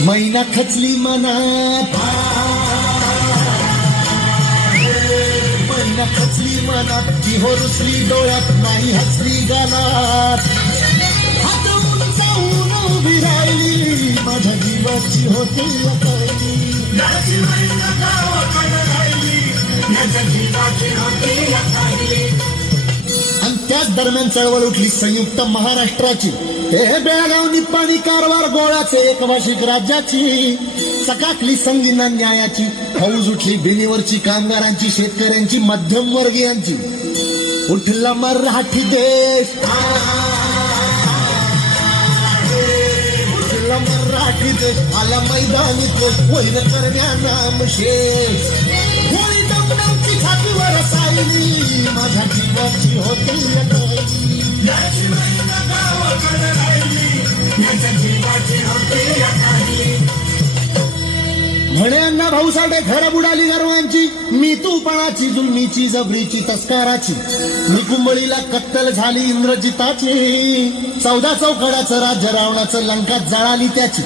मैना खचली मनात, मैना खचली मनात, ती हो रुसली डोळ्यात, नाही हसली गालात. हात उंचावून उभी राहिली, माझ्या जीवाची होती अकळली. आणि त्याच दरम्यान चळवळ उठली संयुक्त महाराष्ट्राची. हे बेळगाव निप्पाणी कारवार गोळ्याचे एकभाषिक राज्याची. चकाकली संगीना न्यायाची. फौज उठली बिनीवरची, कामगारांची, शेतकऱ्यांची, मध्यमवर्गीयांची. उठला मराठी देश, उठला मराठी देश, आला मैदानी कोश, वैर करण्या नाम शेष. होळी दमनाची छातीवर सायली, माझ्या जीवाची होती अकळली. म्हणे अण्णा भाऊ साठे घर बुडाली गर्वांची. मी तूपणाची, जुलमीची, जबरीची, तस्काराची. निकुंबळीला कत्तल झाली इंद्रजिताची. 14 चौकडाचं राज्य रावणाचं लंकात जळाली त्याची.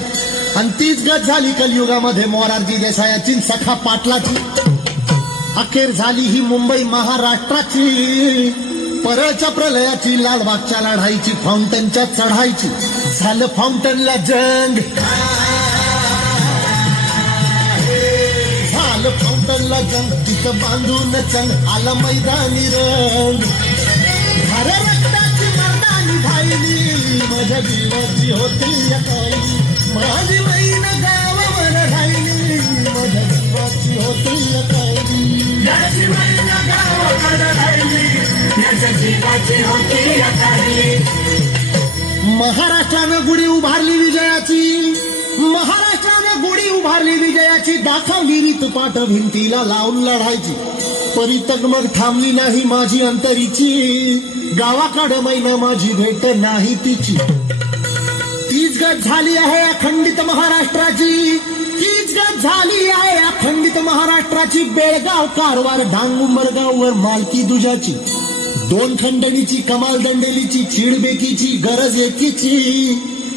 आणि तीच गत झाली कलियुगामध्ये मोरारजी देसायाची, सखा पाटलाची. अखेर झाली ही मुंबई महाराष्ट्राची. परळच्या प्रलयाची, लालबागच्या लढाईची, फाउंटनच्या चढाईची. झालं फाउंटनला जंग, झालं फाउंटनला जंग. तिथं बांधून चंग, आला मैदानी रंग. हर रक्ताची मर्दानी धायली, माझ्या जीवाची होती अकळली. माझी बहीण गावावर राहिली, माझ्या जीवाची होती अकळली. महाराष्ट्रानं गुढी उभारली विजयाची, महाराष्ट्रानं गुढी उभारली विजयाची. दाखवली रीतपाठ भिंतीला लावून लढायची. परितक मग थांबली नाही माझी अंतरीची. गावाकडं मैना माझी भेट नाही तिची. तीच गत झाली आहे अखंडित महाराष्ट्राची, तीच गत झाली आहे अखंडित महाराष्ट्राची. बेळगाव, कारवार, डांग, उंबरगाववर मालकी दुजाची. 2 खंडणीची, कमाल दंडेलीची, चिडबेकीची, गरज एकीची.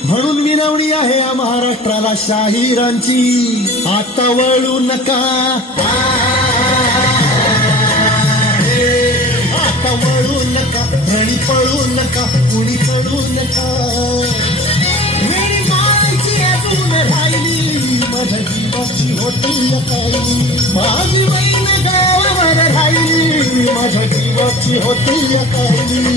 म्हणून विनवणी आहे या महाराष्ट्राला शाहिरांची. आता वळू नका, आता वळू नका, रणी पळू नका, कुणी पळू नका. वेळी मायची अजून राहिली, माझ्या जीवाची होती अकळली. माझी बहीण गावावर राहिली, माझ्या जीवाची होती अकळली.